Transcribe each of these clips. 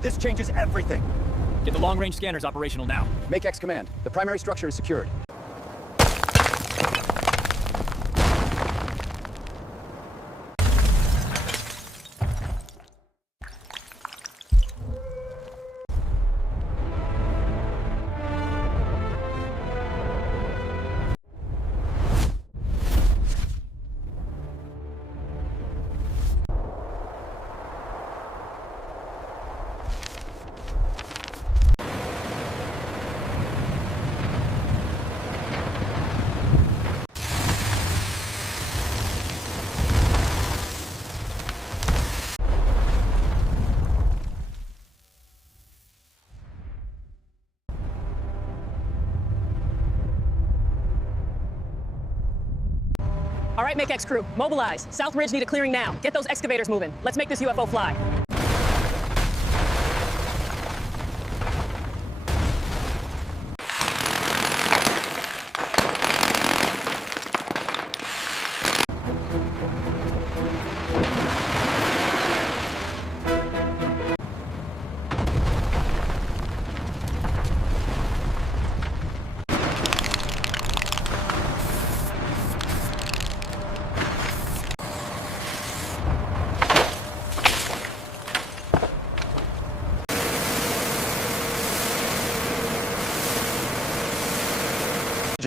This changes everything. Get the long-range scanners operational now. Make X command. The primary structure is secured. All right, Make X crew, mobilize. South Ridge need a clearing now. Get those excavators moving. Let's make this UFO fly.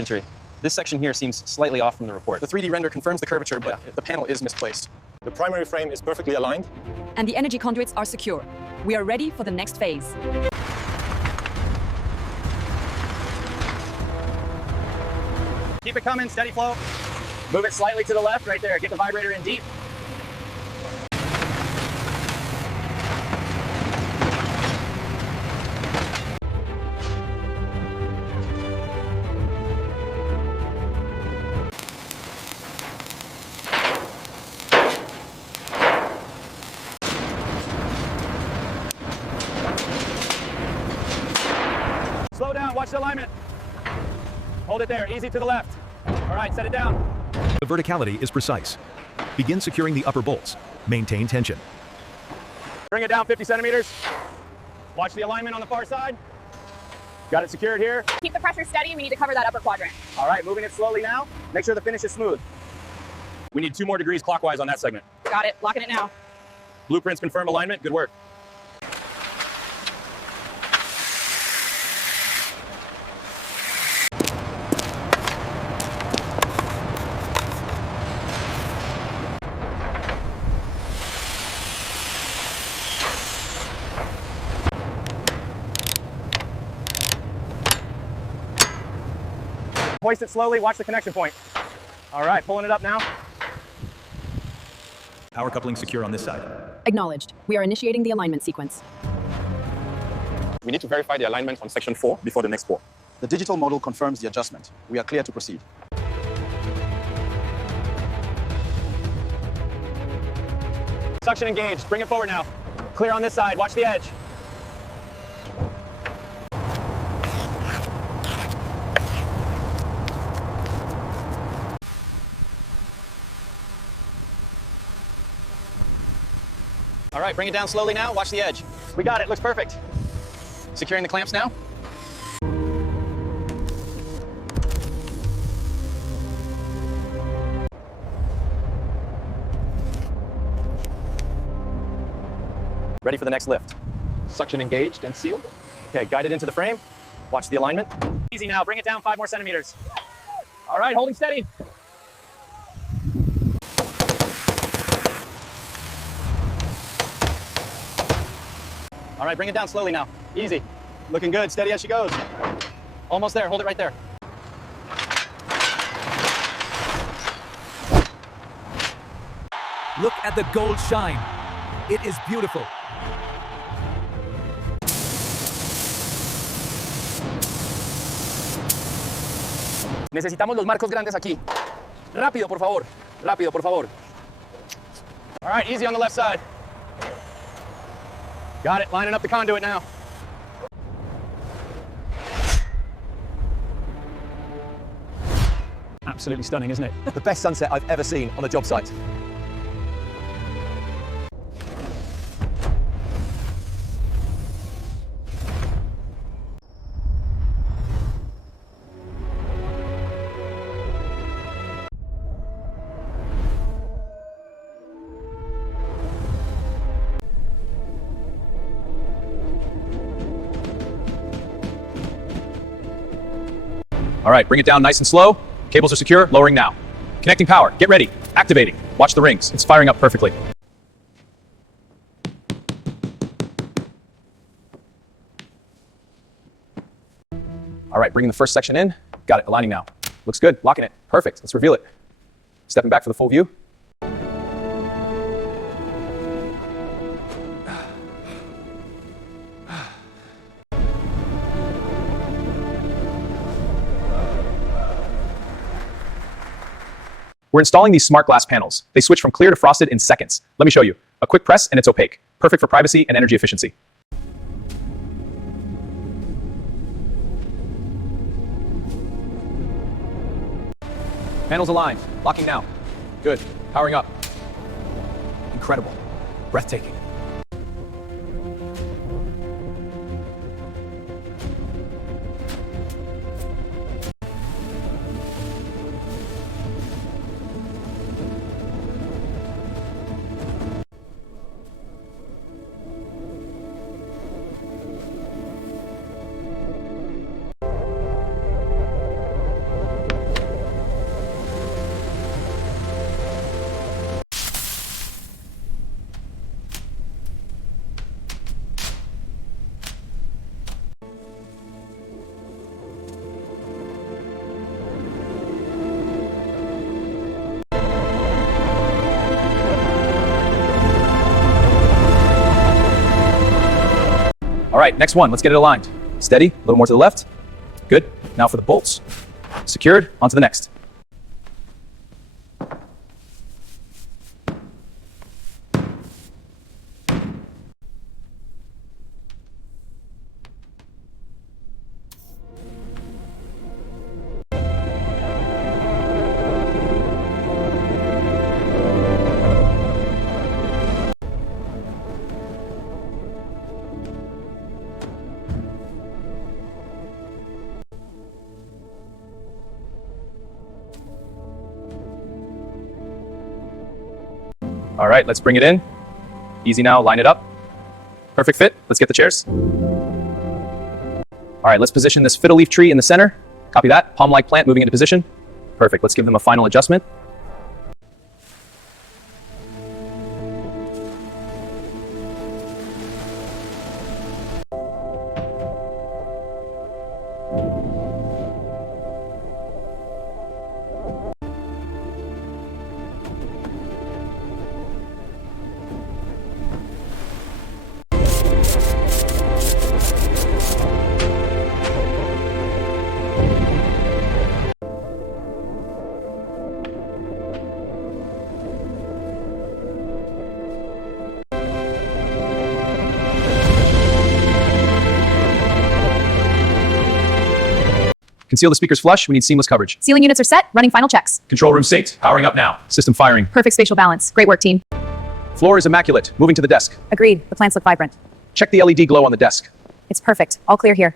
Tree. This section here seems slightly off from the report. The 3D render confirms the curvature, but the panel is misplaced. The primary frame is perfectly aligned. And the energy conduits are secure. We are ready for the next phase. Keep it coming, steady flow. Move it slightly to the left, right there. Get the vibrator in deep. Slow down, watch the alignment. Hold it there, easy to the left. All right, set it down. The verticality is precise. Begin securing the upper bolts. Maintain tension. Bring it down 50 centimeters. Watch the alignment on the far side. Got it secured here. Keep the pressure steady. We need to cover that upper quadrant. All right, moving it slowly now. Make sure the finish is smooth. We need 2 more degrees clockwise on that segment. Got it. Locking it now. Blueprints confirm alignment. Good work. Hoist it slowly, watch the connection point. All right, pulling it up now. Power coupling secure on this side. Acknowledged. We are initiating the alignment sequence. We need to verify the alignment on section 4 before the next pour. The digital model confirms the adjustment. We are clear to proceed. Suction engaged, bring it forward now. Clear on this side, watch the edge. All right, bring it down slowly now. Watch the edge. We got it. Looks perfect. Securing the clamps now. Ready for the next lift. Suction engaged and sealed. Okay, guide it into the frame. Watch the alignment. Easy now. Bring it down 5 more centimeters. All right, holding steady. All right, bring it down slowly now. Easy. Looking good, steady as she goes. Almost there, hold it right there. Look at the gold shine. It is beautiful. Necesitamos los marcos grandes aquí. Rápido, por favor. Rápido, por favor. All right, easy on the left side. Got it, lining up the conduit now. Absolutely stunning, isn't it? The best sunset I've ever seen on a job site. All right, bring it down nice and slow. Cables are secure, lowering now. Connecting power, get ready. Activating. Watch the rings, it's firing up perfectly. All right, bringing the first section in. Got it, aligning now. Looks good, locking it. Perfect, let's reveal it. Stepping back for the full view. We're installing these smart glass panels. They switch from clear to frosted in seconds. Let me show you. A quick press and it's opaque. Perfect for privacy and energy efficiency. Panels aligned. Locking now. Good. Powering up. Incredible. Breathtaking. All right, next one, let's get it aligned. Steady, a little more to the left. Good, now for the bolts. Secured, on to the next. All right, let's bring it in. Easy now, line it up. Perfect fit, let's get the chairs. All right, let's position this fiddle leaf tree in the center. Copy that, palm-like plant moving into position. Perfect, let's give them a final adjustment. Conceal the speakers flush, we need seamless coverage. Ceiling units are set, running final checks. Control room synced, powering up now. System firing. Perfect spatial balance. Great work, team. Floor is immaculate, moving to the desk. Agreed. The plants look vibrant. Check the LED glow on the desk. It's perfect. All clear here.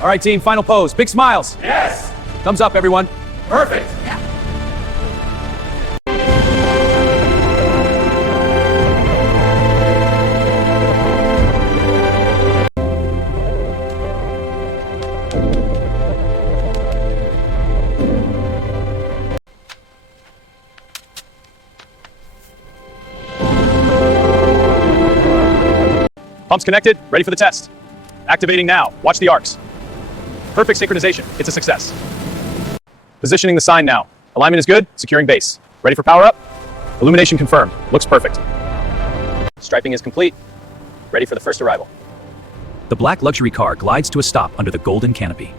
All right, team, final pose. Big smiles. Yes! Thumbs up, everyone. Perfect! Pumps connected, ready for the test. Activating now. Watch the arcs. Perfect synchronization. It's a success. Positioning the sign now. Alignment is good. Securing base. Ready for power up? Illumination confirmed. Looks perfect. Striping is complete. Ready for the first arrival. The black luxury car glides to a stop under the golden canopy.